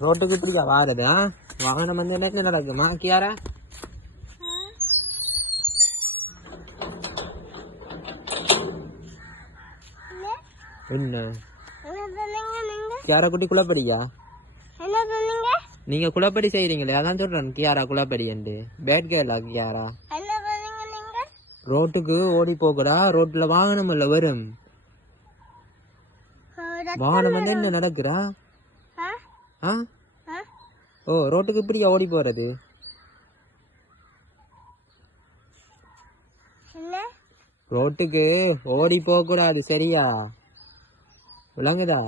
ரோட்டுக்கு இப்படிக்கா வாரது வாகனம் வந்து என்ன நடக்குமா கியாரா? என்ன? கியாரா குட்டி குளப்படியா நீங்க குளப்படி செய்றீங்களே அதான் சொல்றேன். கியாரா குளப்படி என்று. பேட் கேர்லா கியாரா? ரோட்டுக்கு ஓடி போகுடா ரோட்ல வாகனம் இல்ல வரும் வாகனம் வந்து என்ன நடக்குறா? ஆ? ஓ ரோட்டுக்கு இப்படியா ஓடி போறது? என்ன? ரோட்டுக்கு ஓடி போக கூடாது சரியா? விளங்குதா?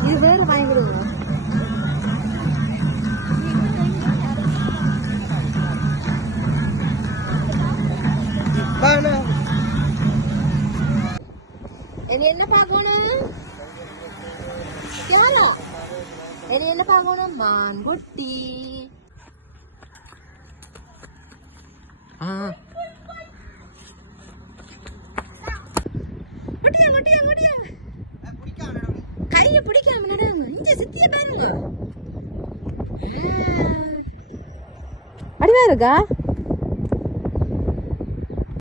இது வேற வாங்கிடுங்க இனி என்ன பார்க்கணும் கேளா இனி என்ன பார்க்கணும் மான்குட்டி ஆ முட்டியா முட்டியா முட்டியா கையை பிடிக்காம நடாம இங்க சுத்திய பாருங்க அடிவா இருக்கா